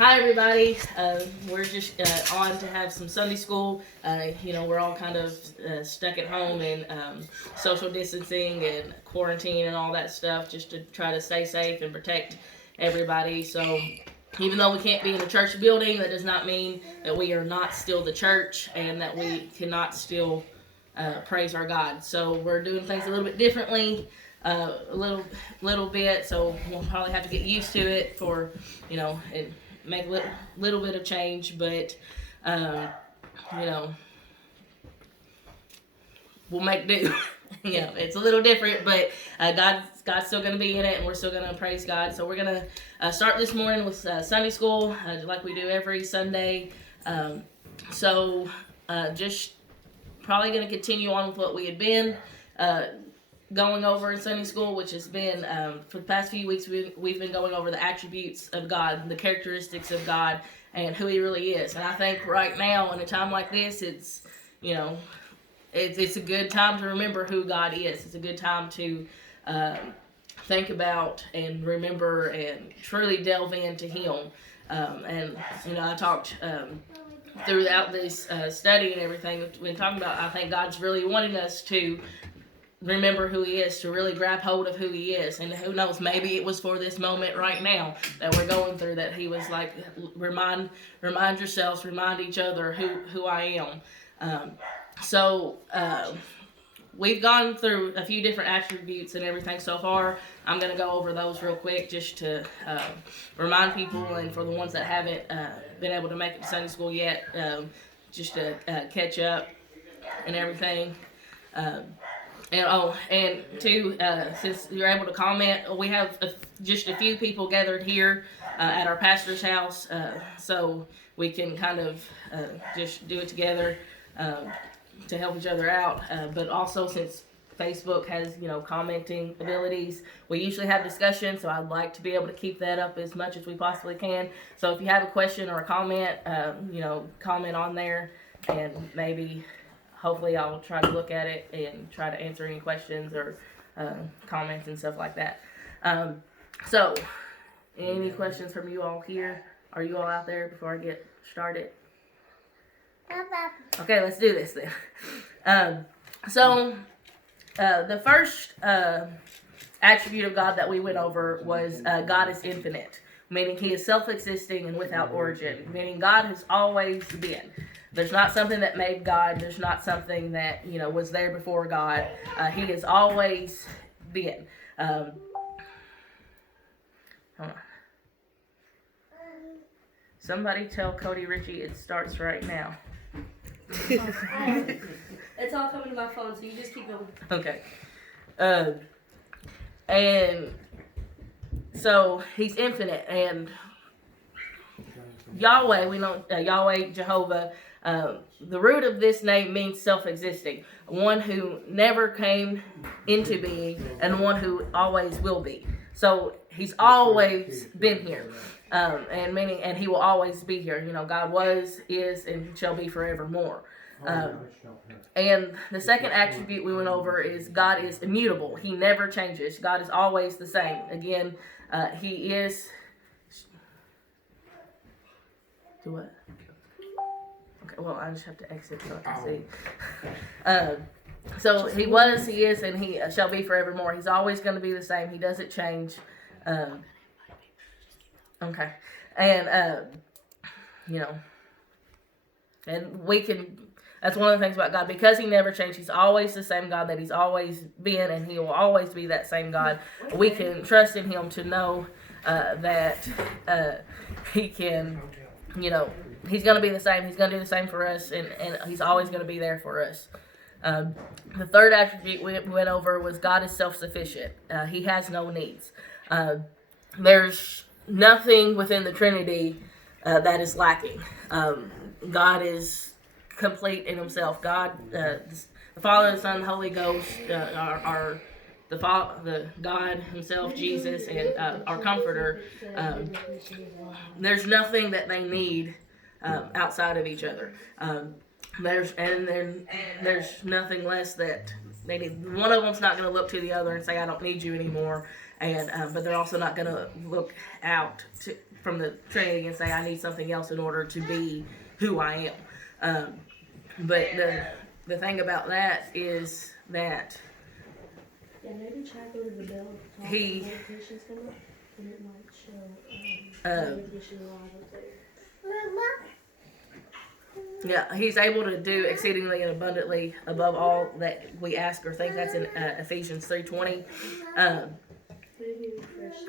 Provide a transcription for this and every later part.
Hi everybody. We're just on to have some Sunday school. We're all kind of stuck at home and social distancing and quarantine and all that stuff just to try to stay safe and protect everybody. So even though we can't be in a church building, that does not mean that we are not still the church and that we cannot still praise our God. So we're doing things a little bit differently. A little bit, so we'll probably have to get used to it for, and make a little bit of change, but, we'll make do. It's a little different, but God's still going to be in it, and we're still going to praise God. So we're going to start this morning with Sunday school, like we do every Sunday. Just probably going to continue on with what we had been going over in Sunday school, which has been, for the past few weeks, we've been going over the attributes of God, the characteristics of God, and who He really is. And I think right now, in a time like this, it's a good time to remember who God is. It's a good time to think about and remember and truly delve into Him. I talked throughout this study and everything we've been talking about. I think God's really wanting us to remember who He is, to really grab hold of who He is. And who knows, maybe it was for this moment right now that we're going through that He was like, remind yourselves, remind each other who I am. We've gone through a few different attributes and everything so far. I'm going to go over those real quick just to remind people, and for the ones that haven't been able to make it to Sunday school yet, just to catch up and everything. Since you're able to comment, we have just a few people gathered here at our pastor's house, so we can kind of just do it together to help each other out. But also, since Facebook has, commenting abilities, we usually have discussion, so I'd like to be able to keep that up as much as we possibly can. So if you have a question or a comment, comment on there, and maybe hopefully I'll try to look at it and try to answer any questions or comments and stuff like that. Any questions from you all here? Are you all out there before I get started? Okay, let's do this then. The first attribute of God that we went over was God is infinite, meaning He is self-existing and without origin, meaning God has always been. There's not something that made God. There's not something that, was there before God. He has always been. Hold on. Somebody tell Cody Ritchie it starts right now. It's all coming to my phone, so you just keep going. Okay. And so He's infinite, and Yahweh, we know Yahweh, Jehovah. The root of this name means self-existing, one who never came into being, and one who always will be. So He's always been here, and He will always be here. God was, is, and shall be forevermore. And the second attribute we went over is God is immutable. He never changes. God is always the same. Again, He is. Do what? Okay, well, I just have to exit so I can see. So He was, He is, and He shall be forevermore. He's always going to be the same. He doesn't change. Okay. And, and we can, that's one of the things about God. Because He never changed, He's always the same God that He's always been, and He will always be that same God. We can trust in Him to know that He can, He's going to be the same. He's going to do the same for us, and He's always going to be there for us. The third attribute we went over was God is self-sufficient. He has no needs. There's nothing within the Trinity that is lacking. God is complete in Himself. God, the Father, the Son, and the Holy Ghost are the God Himself, Jesus, and our Comforter. There's nothing that they need outside of each other. There's nothing less that they need. One of them's not going to look to the other and say, "I don't need you anymore," and but they're also not going to look out from the Trinity and say I need something else in order to be who I am. But the thing about that is that maybe try to go to the bell he notifications come up, and it might show notification live up there. he's able to do exceedingly and abundantly above all that we ask or think. That's in Ephesians 3:20.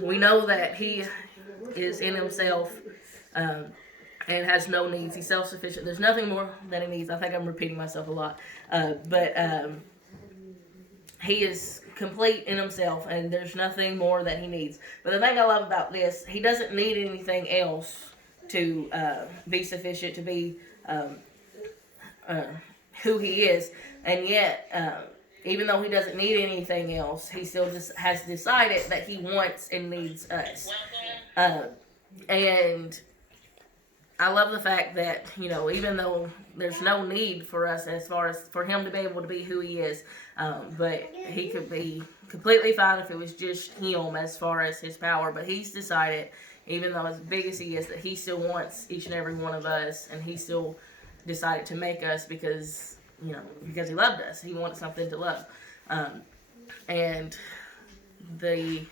We know that he is in himself and has no needs. He's self-sufficient. There's nothing more that he needs. I think I'm repeating myself a lot. But he is complete in himself, and there's nothing more that he needs. But the thing I love about this, he doesn't need anything else to be sufficient, to be who he is. And yet, even though he doesn't need anything else, he still just has decided that he wants and needs us. And I love the fact that, even though there's no need for us as far as for him to be able to be who he is, but he could be completely fine if it was just him as far as his power. But he's decided, even though as big as he is, that he still wants each and every one of us, and he still decided to make us because he loved us. He wanted something to love. And the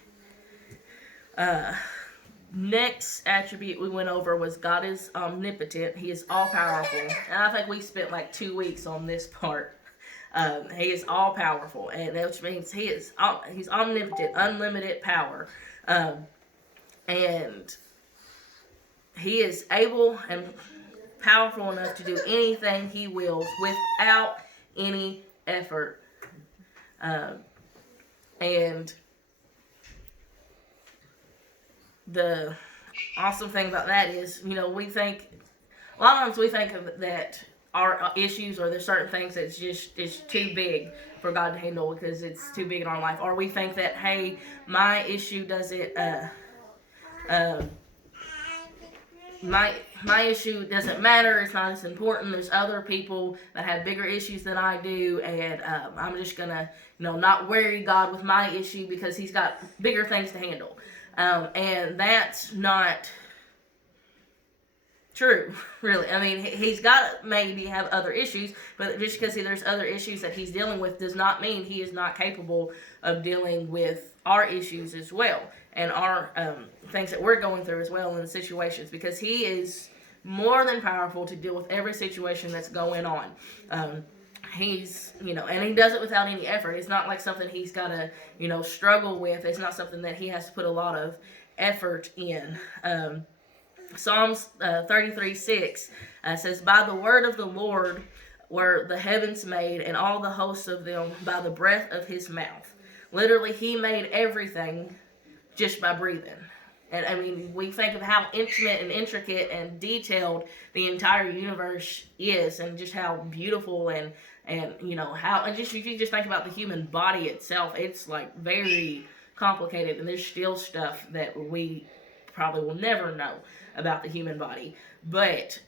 next attribute we went over was God is omnipotent. He is all-powerful. And I think we spent like 2 weeks on this part. He is all-powerful, and which means he's omnipotent, unlimited power. And he is able and powerful enough to do anything he wills without any effort. And the awesome thing about that is, we think, a lot of times we think that our issues, or there's certain things that's just is too big for God to handle because it's too big in our life. Or we think that, hey, my issue doesn't, my issue doesn't matter, it's not as important, there's other people that have bigger issues than I do, and I'm just gonna, not worry God with my issue because he's got bigger things to handle. And that's not true, really. I mean, he's got to maybe have other issues, but just because there's other issues that he's dealing with does not mean he is not capable of dealing with our issues as well, and our things that we're going through as well in the situations, because he is more than powerful to deal with every situation that's going on. He's, and he does it without any effort. It's not like something he's got to, struggle with. It's not something that he has to put a lot of effort in. Psalms 33:6 says, "By the word of the Lord were the heavens made, and all the hosts of them by the breath of his mouth." Literally, he made everything just by breathing. And I mean, we think of how intimate and intricate and detailed the entire universe is, and just how beautiful and how, and just if you just think about the human body itself, it's like very complicated, and there's still stuff that we probably will never know about the human body. But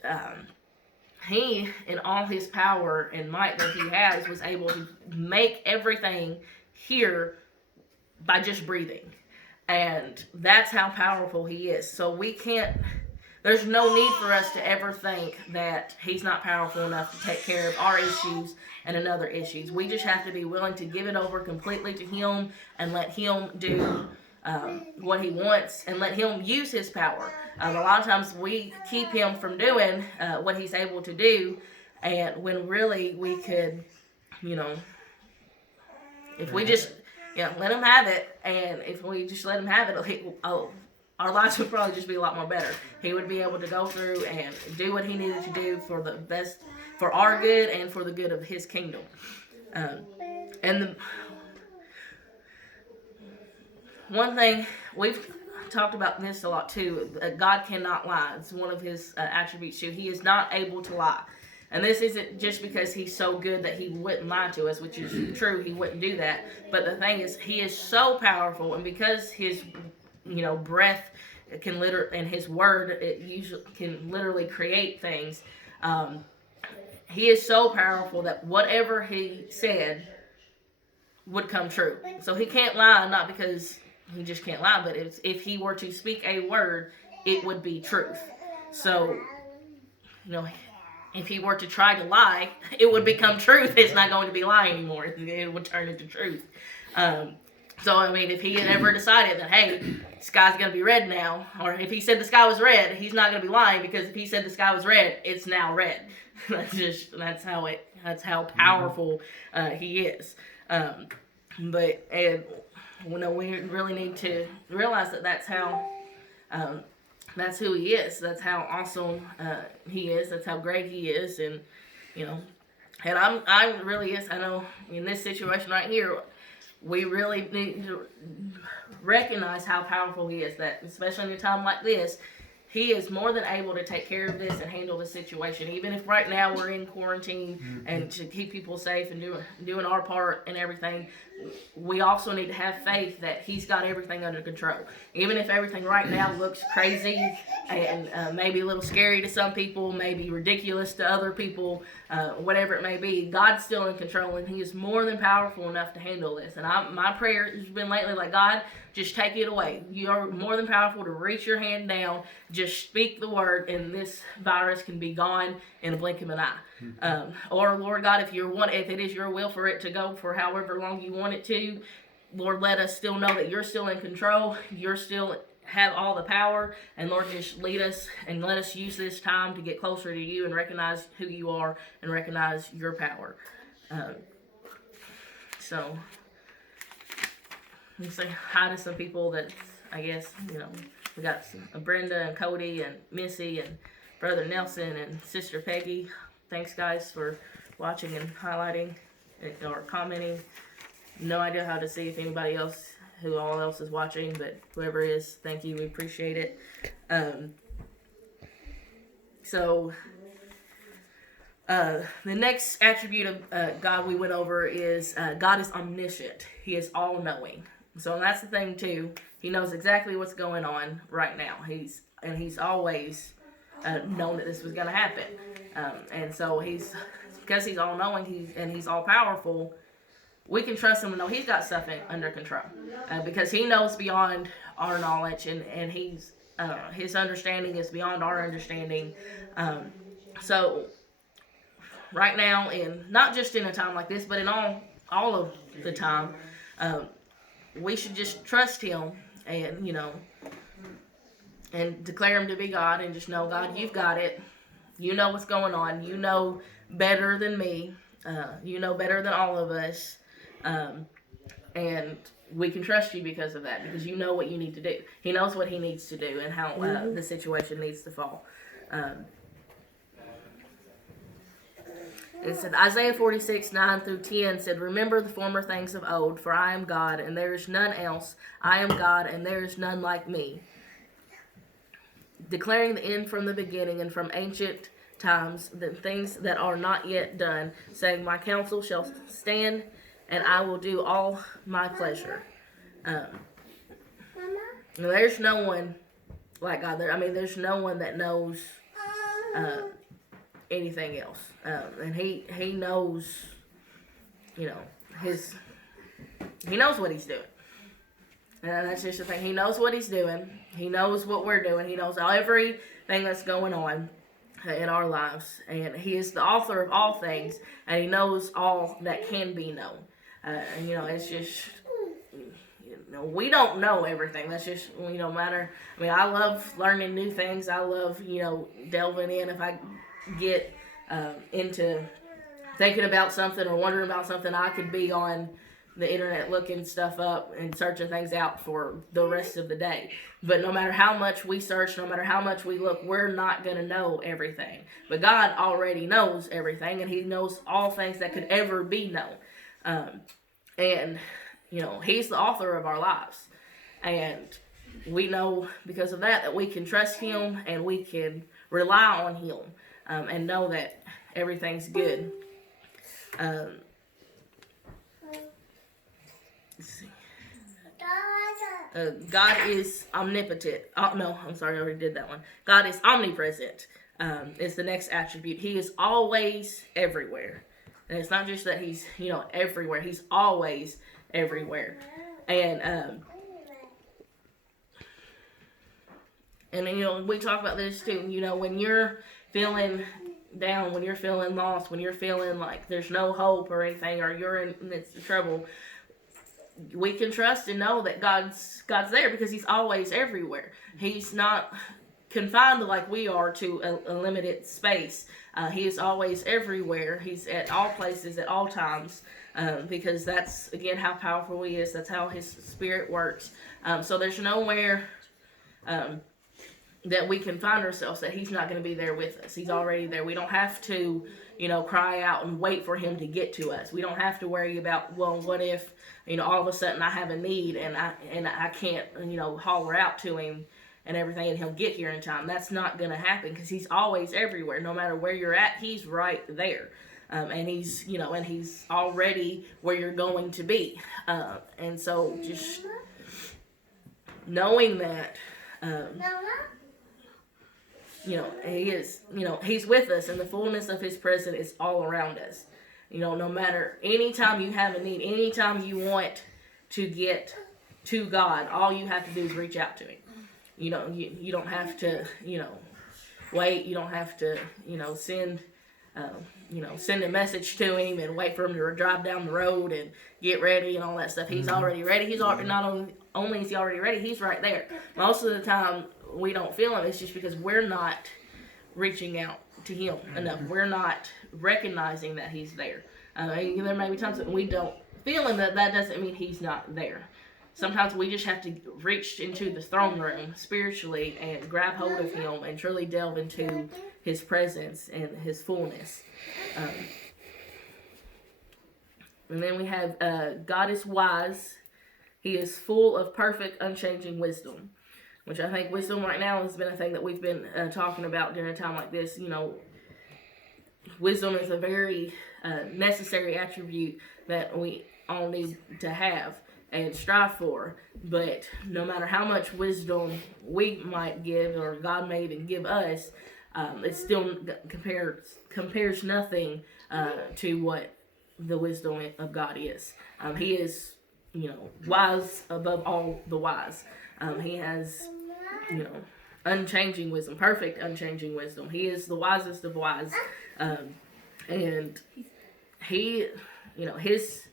he, in all his power and might that he has, was able to make everything here by just breathing. And that's how powerful he is. So there's no need for us to ever think that he's not powerful enough to take care of our issues and another issues. We just have to be willing to give it over completely to him and let him do what he wants, and let him use his power. A lot of times we keep him from doing what he's able to do, and when really we could, if we just let him have it, and if we just let him have it, our lives would probably just be a lot more better. He would be able to go through and do what he needed to do for the best, for our good and for the good of his kingdom. One thing, we've talked about this a lot too, God cannot lie. It's one of his attributes too. He is not able to lie. And this isn't just because he's so good that he wouldn't lie to us, which is true, he wouldn't do that. But the thing is, he is so powerful, and because his, breath can and his word, it usually can literally create things. He is so powerful that whatever he said would come true. So he can't lie, not because he just can't lie, but if he were to speak a word, it would be truth. So, you know, if he were to try to lie, it would become truth. It's not going to be lie anymore. It would turn into truth. So, I mean, if he had ever decided that, hey, the sky's going to be red now, or if he said the sky was red, he's not going to be lying, because if he said the sky was red, it's now red. That's how powerful he is. But we really need to realize that that's who he is. That's how awesome he is. That's how great he is. And, and I really is. I know in this situation right here, we really need to recognize how powerful he is. That especially in a time like this, he is more than able to take care of this and handle the situation. Even if right now we're in quarantine and to keep people safe and doing our part and everything, we also need to have faith that he's got everything under control. Even if everything right now looks crazy and maybe a little scary to some people, maybe ridiculous to other people, whatever it may be, God's still in control, and he is more than powerful enough to handle this. And my prayer has been lately, like, God, just take it away. You are more than powerful to reach your hand down, just speak the word, and this virus can be gone in a blink of an eye. Or, Lord God, if it is your will for it to go for however long you want it to, Lord, let us still know that you're still in control. You're still have all the power, and Lord, just lead us and let us use this time to get closer to you and recognize who you are and recognize your power. So, let's say hi to some people that I guess, we got Brenda and Cody and Missy and Brother Nelson and Sister Peggy. Thanks, guys, for watching and highlighting or commenting. No idea how to see if anybody else, who all else is watching, but whoever is, thank you. We appreciate it. The next attribute of God we went over is God is omniscient. He is all-knowing. So that's the thing too. He knows exactly what's going on right now. He's always known that this was going to happen. And so because he's all-knowing, he's all-powerful, we can trust him and know he's got stuff under control. Because he knows beyond our knowledge, and his understanding is beyond our understanding. So right now, not just in a time like this, but in all of the time, we should just trust him and, and declare him to be God, and just know, God, you've got it. You know what's going on. You know better than me. You know better than all of us. And we can trust you because of that, because you know what you need to do. He knows what he needs to do and how the situation needs to fall. It said, Isaiah 46, 9 through 10 said, remember the former things of old, for I am God, and there is none else. I am God, and there is none like me. Declaring the end from the beginning, and from ancient times, the things that are not yet done, saying, my counsel shall stand, and I will do all my pleasure. There's no one like God. There's no one that knows anything else. And he knows, he knows what he's doing. And that's just the thing. He knows what he's doing. He knows what we're doing. He knows everything that's going on in our lives. And he is the author of all things. And he knows all that can be known. It's just, we don't know everything. That's just, matter. I love learning new things. I love, delving in. If I get into thinking about something or wondering about something, I could be on the internet looking stuff up and searching things out for the rest of the day. But no matter how much we search, no matter how much we look, we're not going to know everything. But God already knows everything, and he knows all things that could ever be known. And he's the author of our lives. And we know because of that we can trust him and we can rely on him and know that everything's good. Let's see. God is omnipotent. Oh, no, I'm sorry, I already did that one. God is omnipresent. Is the next attribute. He is always everywhere. And it's not just that he's, everywhere. He's always everywhere. And And we talk about this too. When you're feeling down, when you're feeling lost, when you're feeling like there's no hope or anything, or you're in trouble, we can trust and know that God's there, because He's always everywhere. He's not confined like we are to a limited space. He is always everywhere. He's at all places at all times, because that's, again, how powerful He is. That's how His Spirit works. So there's nowhere that we can find ourselves that He's not going to be there with us. He's already there. We don't have to, cry out and wait for Him to get to us. We don't have to worry about, well, what if, all of a sudden I have a need and I can't, holler out to Him and everything, and He'll get here in time. That's not going to happen, because He's always everywhere. No matter where you're at, He's right there. And He's, and He's already where you're going to be. And so just knowing that, He is, He's with us, and the fullness of His presence is all around us. No matter, anytime you have a need, anytime you want to get to God, all you have to do is reach out to Him. You don't have to, wait. You don't have to, send a message to Him and wait for Him to drive down the road and get ready and all that stuff. He's already ready. He's already, not only is He already ready, He's right there. Most of the time we don't feel Him. It's just because we're not reaching out to Him enough. We're not recognizing that He's there. There may be times that we don't feel Him, but that doesn't mean He's not there. Sometimes we just have to reach into the throne room spiritually and grab hold of Him and truly delve into His presence and His fullness. And then we have God is wise. He is full of perfect, unchanging wisdom, which I think wisdom right now has been a thing that we've been talking about during a time like this. Wisdom is a very necessary attribute that we all need to have and strive for. But no matter how much wisdom we might give, or God may even give us, it still compares nothing to what the wisdom of God is. He is, wise above all the wise. He has, unchanging wisdom, perfect unchanging wisdom. He is the wisest of wise. And He, His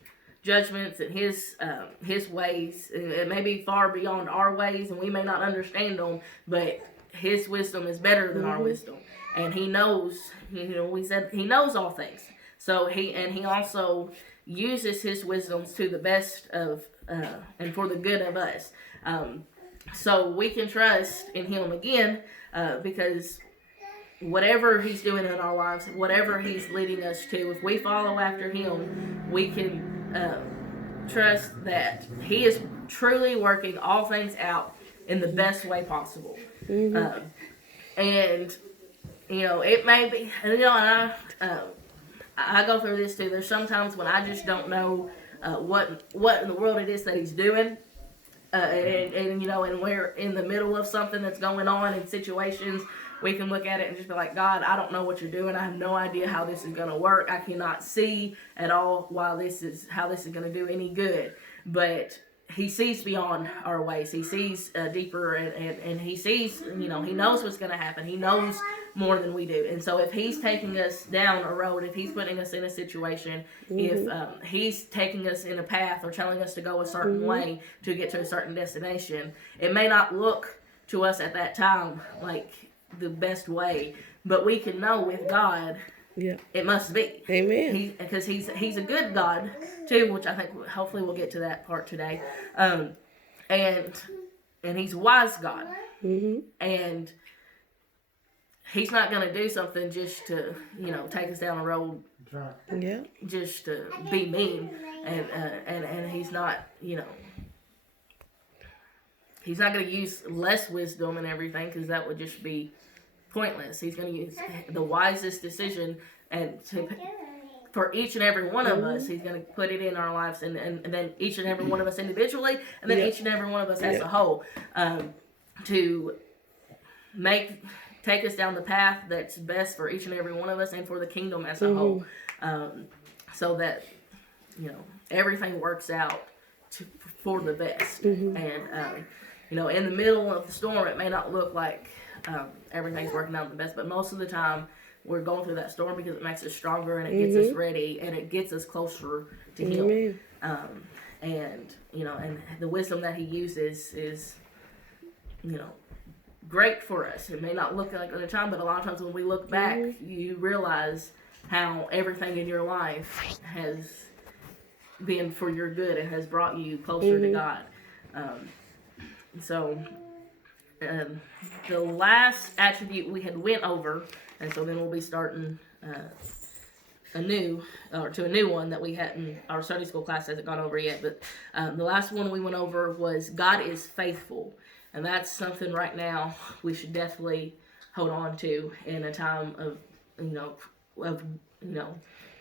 judgments and His ways, it may be far beyond our ways, and we may not understand them, but His wisdom is better than our wisdom. And He knows, we said He knows all things. So He also uses His wisdoms to the best of, and for the good of us. So we can trust in Him again, because whatever He's doing in our lives, whatever He's leading us to, if we follow after Him, we can trust that He is truly working all things out in the best way possible. And it may be, and I go through this too. There's sometimes when I just don't know what in the world it is that He's doing. And we're in the middle of something that's going on in situations, we can look at it and just be like, God, I don't know what you're doing. I have no idea how this is going to work. I cannot see at all how this is going to do any good. But He sees beyond our ways. He sees deeper, and He sees, He knows what's going to happen. He knows more than we do. And so if He's taking us down a road, if He's putting us in a situation, if He's taking us in a path or telling us to go a certain way to get to a certain destination, it may not look to us at that time like the best way, but we can know with God, it must be. Amen. Because he's a good God too, which I think hopefully we'll get to that part today. And He's a wise God, and He's not going to do something just to take us down a road, just to be mean, and He's not He's not going to use less wisdom and everything, because that would just be pointless. He's going to use the wisest decision, and for each and every one of us, He's going to put it in our lives, and then each and every one of us individually, and then each and every one of us as a whole, to take us down the path that's best for each and every one of us and for the kingdom as a whole, so that everything works out for the best. And in the middle of the storm, it may not look like everything's working out the best, but most of the time we're going through that storm because it makes us stronger and it gets us ready and it gets us closer to Him. And the wisdom that He uses is, great for us. It may not look like at the time, but a lot of times when we look back, you realize how everything in your life has been for your good and has brought you closer to God. The last attribute we had went over, and so then we'll be starting a new one that we hadn't, our Sunday school class hasn't gone over yet, but the last one we went over was God is faithful. And that's something right now we should definitely hold on to in a time of,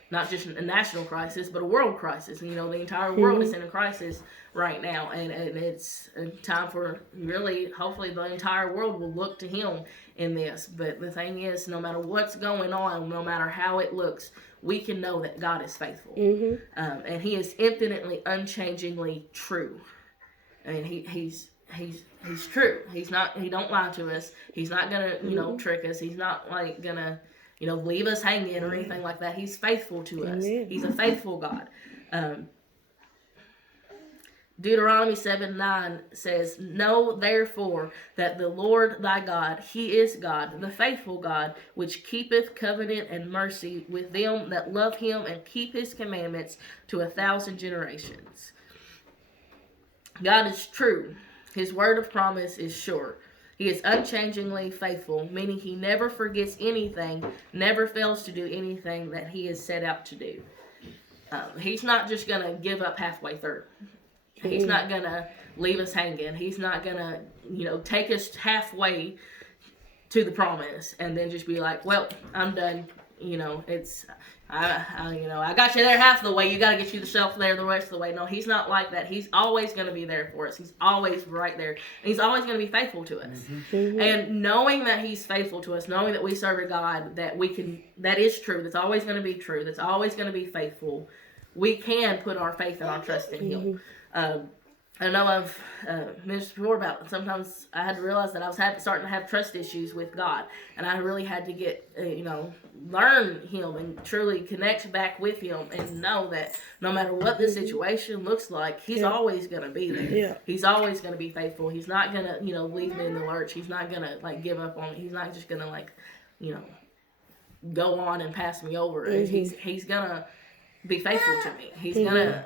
not just a national crisis, but a world crisis. And, the entire world is in a crisis right now. And it's a time for really, hopefully the entire world will look to Him in this. But the thing is, no matter what's going on, no matter how it looks, we can know that God is faithful. And He is infinitely, unchangingly true. I mean, He's true. He don't lie to us. He's not gonna, trick us. He's not like gonna, leave us hanging or anything like that. He's faithful to us. He's a faithful God. Deuteronomy 7:9 says, "Know therefore that the Lord thy God, He is God, the faithful God, which keepeth covenant and mercy with them that love Him and keep His commandments to 1,000 generations." God is true. His word of promise is sure. He is unchangingly faithful, meaning He never forgets anything, never fails to do anything that He has set out to do. He's not just going to give up halfway through. He's not going to leave us hanging. He's not going to, take us halfway to the promise and then just be like, well, I'm done. I got you there half the way. You got to get you yourself there the rest of the way. No, He's not like that. He's always going to be there for us. He's always right there. And He's always going to be faithful to us. And knowing that He's faithful to us, knowing that we serve a God that is true, that's always going to be true, that's always going to be faithful, we can put our faith and our trust in Him. I know I've mentioned before about sometimes I had to realize that I was starting to have trust issues with God, and I really had to get learn Him and truly connect back with Him and know that no matter what the situation looks like, He's always going to be there. He's always going to be faithful. He's not going to leave me in the lurch. He's not going to give up on me. He's not just going to go on and pass me over. He's going to be faithful to me. He's gonna,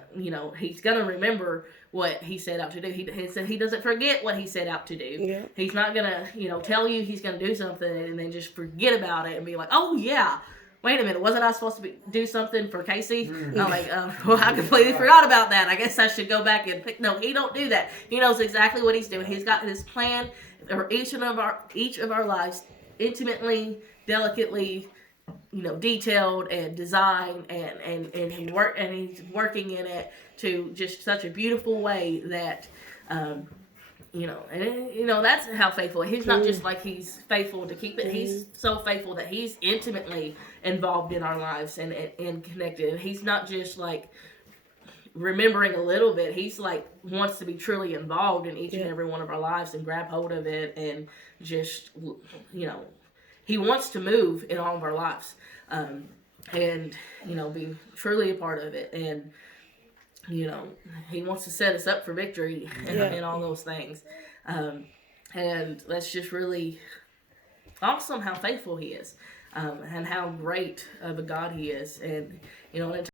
He's gonna remember what He set out to do. He said He doesn't forget what He set out to do. He's not gonna, tell you He's gonna do something and then just forget about it and be like, oh yeah, wait a minute, wasn't I supposed to do something for Casey? I'm like, well, I completely forgot about that. I guess I should go back and pick. No, He don't do that. He knows exactly what He's doing. He's got His plan for each of our lives intimately, delicately, detailed and designed and he's working in it to just such a beautiful way that, that's how faithful. He's not just like He's faithful to keep it. He's so faithful that He's intimately involved in our lives and connected. And He's not just like remembering a little bit. He's like wants to be truly involved in each and every one of our lives and grab hold of it and just, He wants to move in all of our lives, and, be truly a part of it. And, He wants to set us up for victory and all those things. And that's just really awesome how faithful He is, and how great of a God He is. And, in